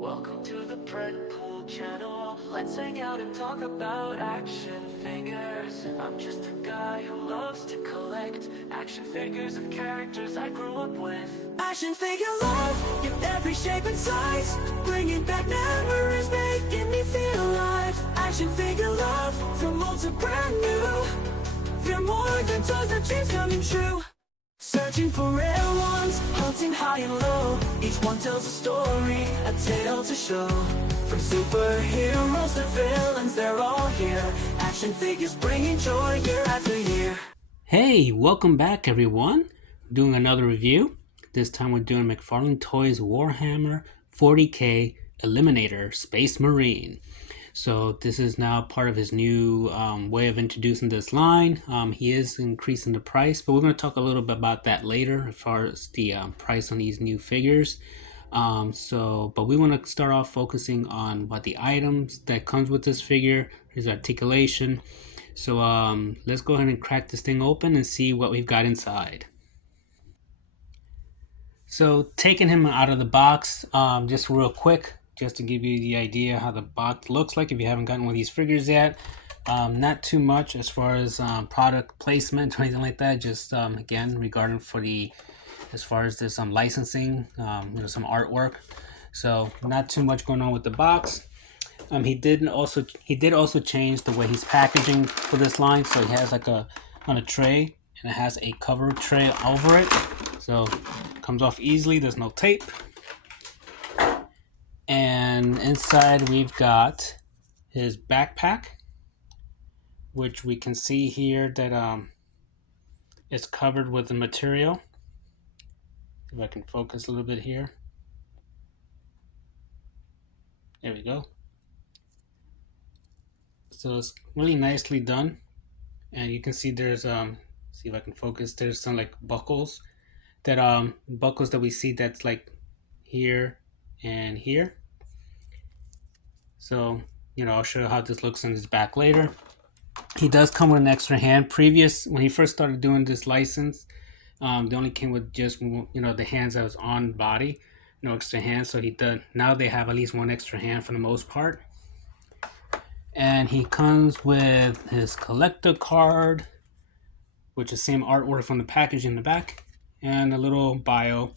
Welcome to the Pool channel. Let's hang out and talk about action figures. I'm just a guy who loves to collect action figures of characters I grew up with. Action figure love in every shape and size, bringing back memories, making me feel alive. Action figure love from old to brand new. They're more than toys, they're dreams coming true. Searching for rare ones, hunting high and low. Each one tells a story, a tale to show. From superheroes to villains, they're all here. Action figures bringing joy year after year. Hey, welcome back everyone. Doing another review. This time we're doing Mcfarlane Toys Warhammer 40k Eliminator Space Marine. So this is now part of his new way of introducing this line. He is increasing the price, but we're going to talk a little bit about that later as far as the price on these new figures. But we want to start off focusing on what the items that comes with this figure, his articulation. So let's go ahead and crack this thing open and see what we've got inside. So taking him out of the box, just real quick, just to give you the idea how the box looks like if you haven't gotten one of these figures yet. Not too much as far as product placement or anything like that. Just again, regarding for the as far as there's some licensing, some artwork. So not too much going on with the box. He did also change the way he's packaging for this line. So he has like on a tray, and it has a cover tray over it. So it comes off easily. There's no tape. And inside we've got his backpack, which we can see here that it's covered with the material. If I can focus a little bit here. There we go. So it's really nicely done. And you can see there's see if I can focus, there's some like buckles that we see that's like here and here. So, I'll show you how this looks on his back later. He does come with an extra hand. When he first started doing this license, they only came with just, the hands that was on body, no extra hands. So now they have at least one extra hand for the most part. And he comes with his collector card, which is same artwork from the package in the back, and a little bio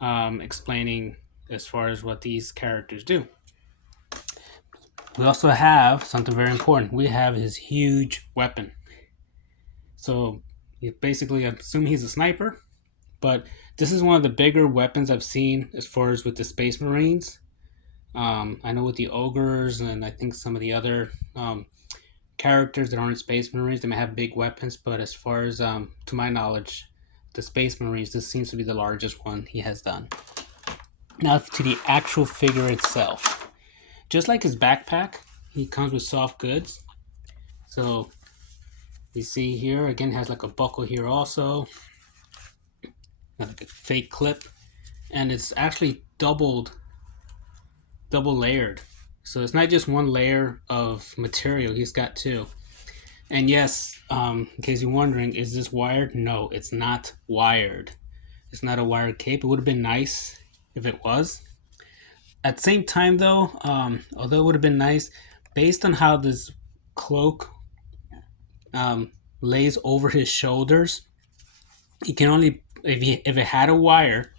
explaining as far as what these characters do. We also have something very important. We have his huge weapon. So basically, I assume he's a sniper, but this is one of the bigger weapons I've seen as far as with the Space Marines. I know with the ogres and I think some of the other characters that aren't Space Marines, they may have big weapons, but as far as to my knowledge, the Space Marines, this seems to be the largest one he has done. Now to the actual figure itself. Just like his backpack, he comes with soft goods. So you see here, again, has like a buckle here also. Like a fake clip. And it's actually double layered. So it's not just one layer of material, he's got two. And yes, in case you're wondering, is this wired? No, it's not wired. It's not a wired cape. It would have been nice if it was. At the same time though, although it would have been nice, based on how this cloak lays over his shoulders, he can only, if it had a wire,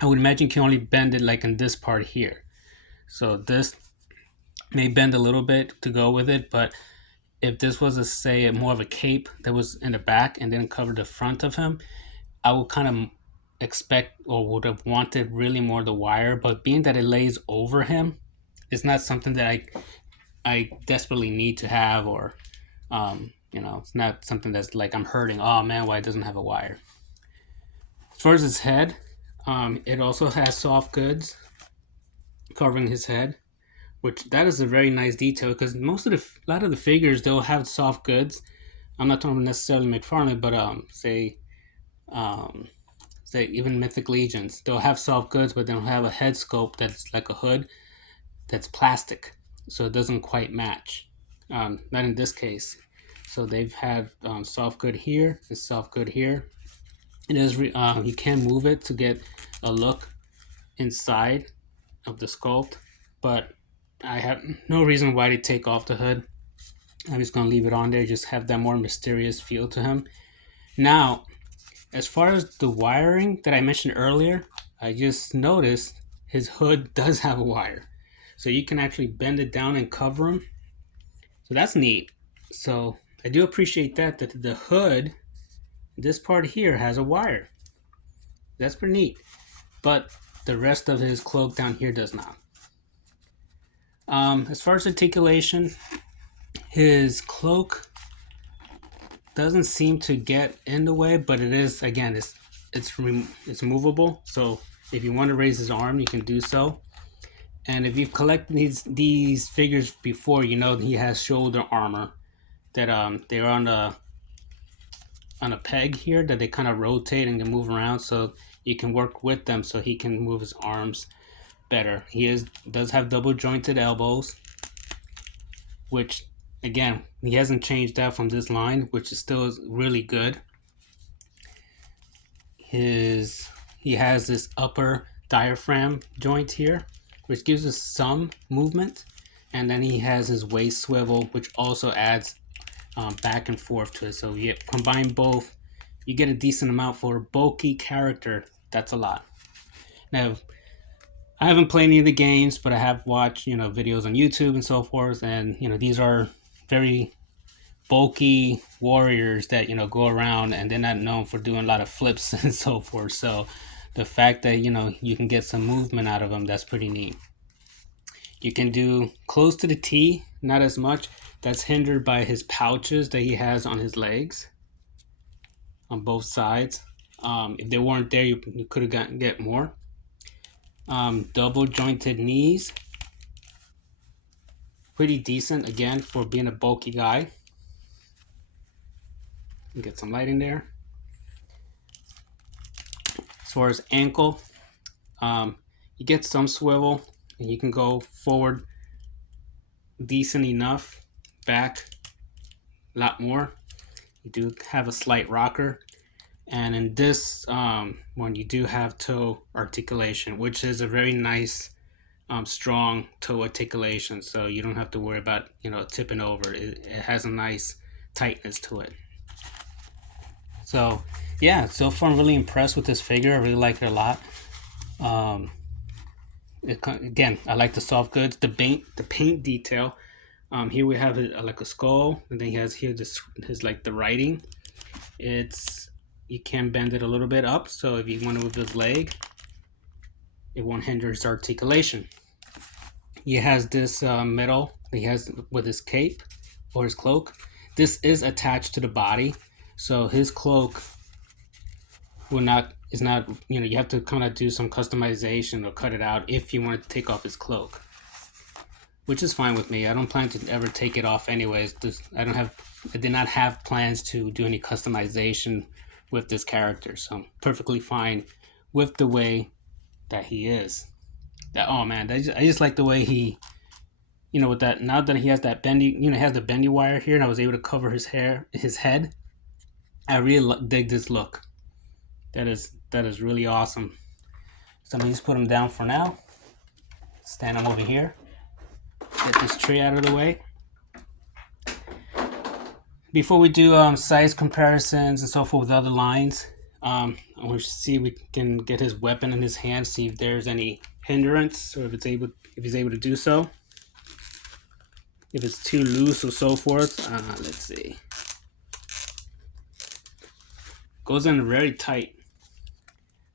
I would imagine you can only bend it like in this part here. So this may bend a little bit to go with it, but if this was more of a cape that was in the back and then covered the front of him, I would kind of expect or would have wanted really more the wire, but being that it lays over him, it's not something that I desperately need to have, or it's not something that's like I'm hurting, oh man, why it doesn't have a wire. As far as his head, it also has soft goods covering his head, which that is a very nice detail, because a lot of the figures, they'll have soft goods. I'm not talking necessarily Mcfarlane, but say even Mythic Legions, they'll have soft goods, but they'll have a head sculpt that's like a hood that's plastic, so it doesn't quite match. Not in this case. So they've had soft good here and soft good here. It is you can move it to get a look inside of the sculpt, but I have no reason why to take off the hood. I'm just gonna leave it on there, just have that more mysterious feel to him. Now, as far as the wiring that I mentioned earlier, I just noticed his hood does have a wire. So you can actually bend it down and cover him. So that's neat. So I do appreciate that the hood, this part here, has a wire. That's pretty neat. But the rest of his cloak down here does not. As far as articulation, his cloak doesn't seem to get in the way, but it is, again, it's movable. So if you want to raise his arm, you can do so. And if you've collected these figures before, you know he has shoulder armor that they're on a peg here that they kind of rotate and can move around, so you can work with them so he can move his arms better. Does have double jointed elbows, which again, he hasn't changed that from this line, which is still really good. He has this upper diaphragm joint here, which gives us some movement, and then he has his waist swivel, which also adds back and forth to it. So you combine both, you get a decent amount for a bulky character. That's a lot. Now, I haven't played any of the games, but I have watched videos on YouTube and so forth, and these are very bulky warriors that go around, and they're not known for doing a lot of flips and so forth. So the fact that you can get some movement out of them, that's pretty neat. You can do close to the T, not as much. That's hindered by his pouches that he has on his legs on both sides. If they weren't there, you could have get more. Double jointed knees, pretty decent again for being a bulky guy. Get some light in there. As far as ankle, you get some swivel, and you can go forward decent enough, back a lot more. You do have a slight rocker, and in this one you do have toe articulation, which is a very nice strong toe articulation, so you don't have to worry about tipping over. It has a nice tightness to it. So yeah, so far I'm really impressed with this figure. I really like it a lot. Again, I like the soft goods, the paint detail. Here we have like a skull, and then he has here his like the writing. You can bend it a little bit up, so if you want to move his leg, it won't hinder his articulation. He has this metal that he has with his cape or his cloak. This is attached to the body, so his cloak is not, you have to kind of do some customization or cut it out if you want to take off his cloak, which is fine with me. I don't plan to ever take it off anyways. I did not have plans to do any customization with this character, so I'm perfectly fine with the way that he is. Oh man, I just like the way he, with that, now that he has that bendy, he has the bendy wire here, and I was able to cover his head. I really dig this look. That is really awesome. So let me just put him down for now. Stand him over here. Get this tree out of the way. Before we do size comparisons and so forth with other lines, I want to see if we can get his weapon in his hand, see if there's any hindrance, or if he's able to do so. If it's too loose or so forth. Let's see. Goes in very tight.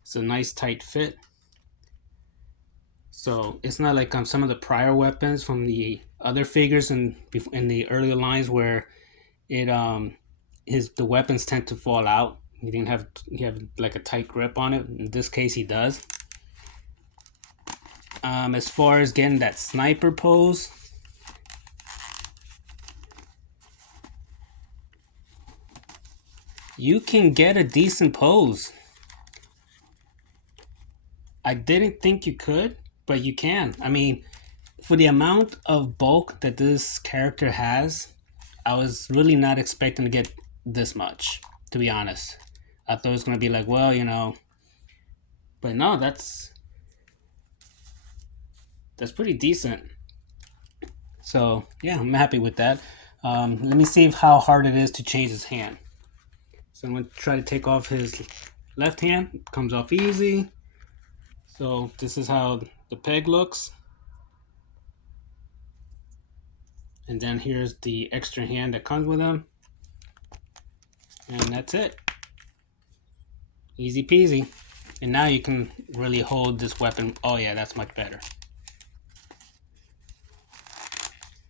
It's a nice tight fit. So it's not like some of the prior weapons from the other figures in the earlier lines where the weapons tend to fall out. He have like a tight grip on it. In this case, he does. As far as getting that sniper pose, you can get a decent pose. I didn't think you could, but you can. I mean, for the amount of bulk that this character has, I was really not expecting to get this much, to be honest. I thought it was going to be like, well, but no, that's that's pretty decent. So yeah, I'm happy with that. Let me see how hard it is to change his hand. So I'm going to try to take off his left hand. It comes off easy. So this is how the peg looks. And then here's the extra hand that comes with him. And that's it. Easy peasy. And now you can really hold this weapon. Oh yeah, that's much better.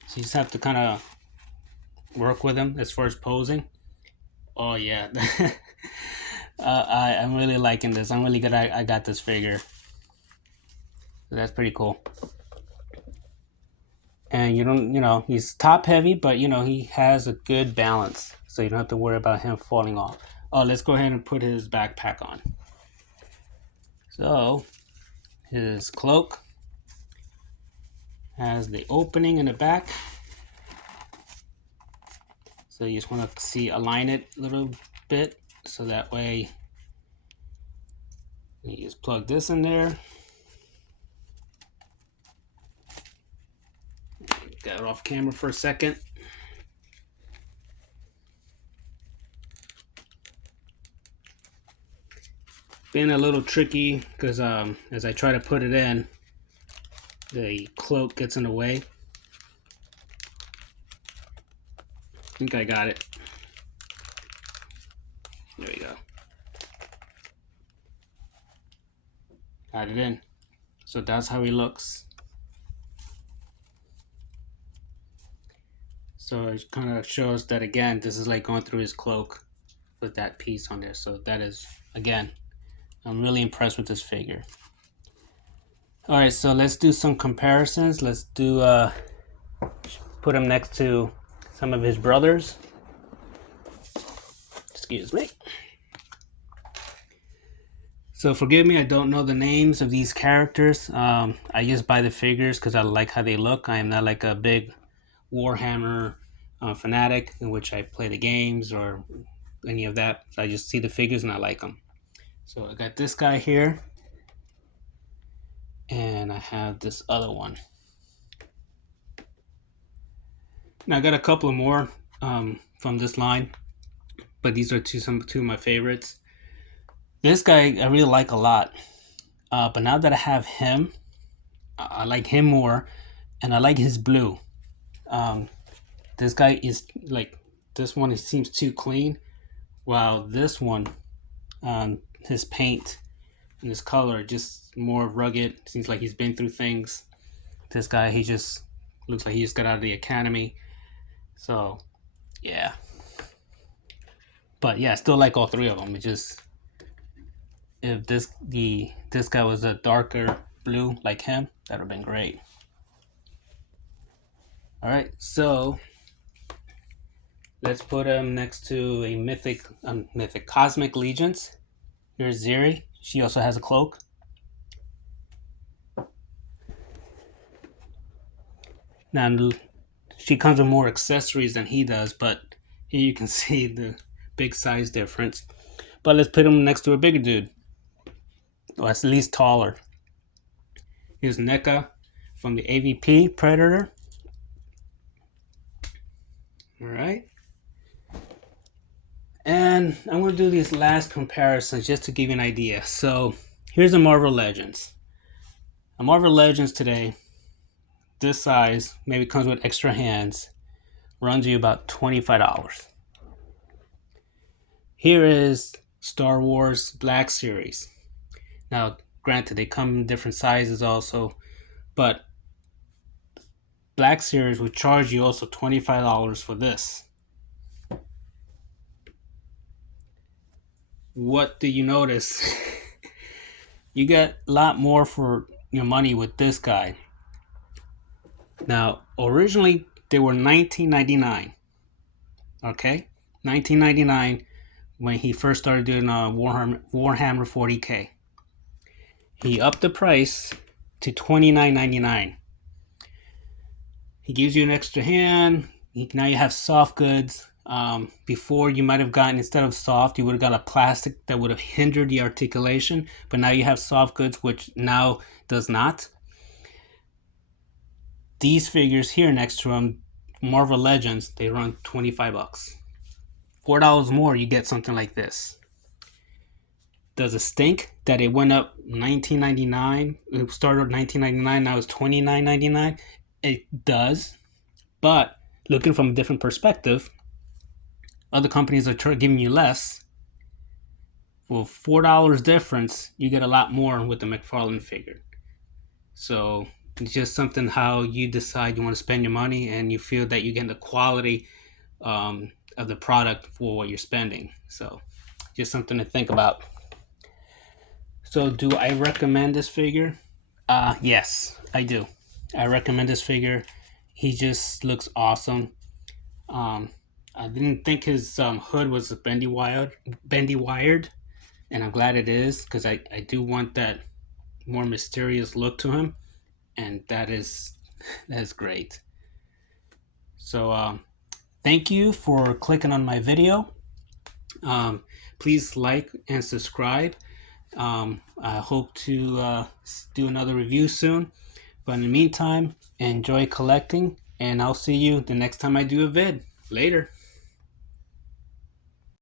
So you just have to kind of work with him as far as posing. Oh yeah. I'm really liking this. I'm really good. I got this figure. So that's pretty cool. And you don't, he's top heavy, but he has a good balance. So you don't have to worry about him falling off. Oh, let's go ahead and put his backpack on. So his cloak has the opening in the back. So you just want to align it a little bit. So that way you just plug this in there. Got it off camera for a second. Been a little tricky because as I try to put it in, the cloak gets in the way. I think I got it. There we go. Got it in. So that's how he looks. So it kind of shows that, again, this is like going through his cloak with that piece on there. So that is, again, I'm really impressed with this figure. All right, so let's do some comparisons. Let's do put him next to some of his brothers. Excuse me. So forgive me, I don't know the names of these characters. I just buy the figures because I like how they look. I am not like a big Warhammer fanatic in which I play the games or any of that. So I just see the figures and I like them. So I got this guy here. And I have this other one. Now I got a couple more from this line, but these are two of my favorites. This guy I really like a lot, but now that I have him, I like him more, and I like his blue. This guy is like, this one, it seems too clean, while this one, his paint and his color just more rugged. Seems like he's been through things. This guy, he just looks like he just got out of the academy. So yeah, but yeah, I still like all three of them. It just, if this guy was a darker blue like him, that would have been great. All right, so let's put him next to a mythic Cosmic Legions. Here's Ziri. She also has a cloak. Now, she comes with more accessories than he does, but here you can see the big size difference. But let's put him next to a bigger dude, or at least taller. Here's NECA from the AVP Predator. All right. And I'm going to do these last comparisons just to give you an idea. So here's a Marvel Legends. A Marvel Legends today, this size, maybe comes with extra hands, runs you about $25. Here is Star Wars Black Series. Now, granted, they come in different sizes also, but Black Series would charge you also $25 for this. What do you notice? You get a lot more for your money with this guy. Now, originally they were $19.99. Okay, $19.99 when he first started doing Warhammer 40K. He upped the price to $29.99. He gives you an extra hand. Now you have soft goods. Before you might have gotten, instead of soft, you would have got a plastic that would have hindered the articulation, but now you have soft goods, which now does not. These figures here next to them, Marvel Legends, they run $25. $4 more, you get something like this. Does it stink that it went up $19.99? It started at $19.99, now it's $29.99. It does, but looking from a different perspective, other companies are giving you less. For $4 difference, you get a lot more with the Mcfarlane figure. So it's just something how you decide you want to spend your money, and you feel that you're getting the quality of the product for what you're spending. So just something to think about. So do I recommend this figure? Yes, I do. I recommend this figure. He just looks awesome. I didn't think his hood was bendy wired, and I'm glad it is, because I do want that more mysterious look to him, and that is great. So thank you for clicking on my video. Please like and subscribe. I hope to do another review soon. But in the meantime, enjoy collecting, and I'll see you the next time I do a vid. Later.